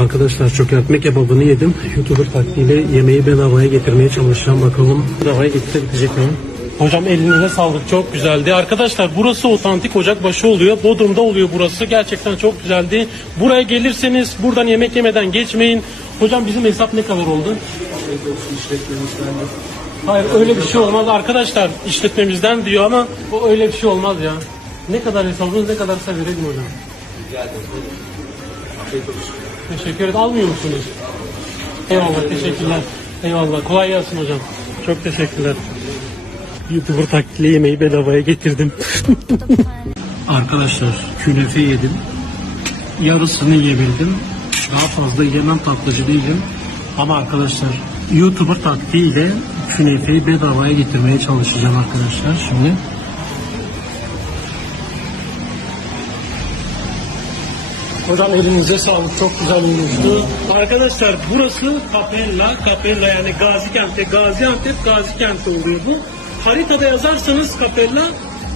Arkadaşlar çökertme kebabını yedim. YouTuber taktiğiyle yemeği bedavaya getirmeye çalışacağım. Bakalım bedavaya getirebilecek miyim? Hocam elinize sağlık. Çok güzeldi. Arkadaşlar burası otantik Ocakbaşı oluyor. Bodrum'da oluyor burası. Gerçekten çok güzeldi. Buraya gelirseniz buradan yemek yemeden geçmeyin. Hocam bizim hesap ne kadar oldu? Hayır öyle bir şey olmaz arkadaşlar işletmemizden diyor ama o öyle bir şey olmaz ya. Ne kadar hesabınız ne kadarsa verelim hocam. Teşekkür ederim. Almıyor musunuz? Eyvallah teşekkürler. Eyvallah kolay gelsin hocam. Çok teşekkürler. YouTuber taktiğiyle yemeği bedavaya getirdim. Arkadaşlar künefe yedim. Yarısını yiyebildim. Daha fazla yemem tatlıcı değilim. Ama arkadaşlar YouTuber taktiğiyle künefeyi bedavaya getirmeye çalışacağım arkadaşlar şimdi. Hocam elinize sağlık. Çok güzel olmuştu. Arkadaşlar burası Capella. Capella yani Gazikent'te. Gaziantep Gazikent'te oluyor bu. Haritada yazarsanız Capella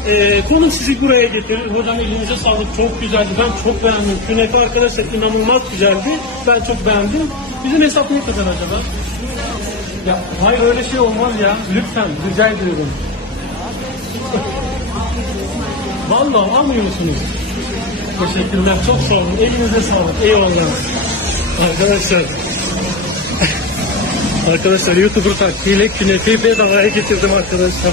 e, konum sizi buraya getirir. Hocam elinize sağlık. Çok güzeldi. Ben çok beğendim. Künefe arkadaşlar inanılmaz güzeldi. Ben çok beğendim. Bizim hesap ne kadar acaba? Ya hayır öyle şey olmaz ya. Lütfen rica ediyorum. Vallahi almıyor musunuz? Teşekkürler. Çok sağ olun. Elinize sağlık. Eyvallah. Arkadaşlar. Arkadaşlar YouTuber taktiğiyle künefeyi bedavaya getirdim arkadaşlar.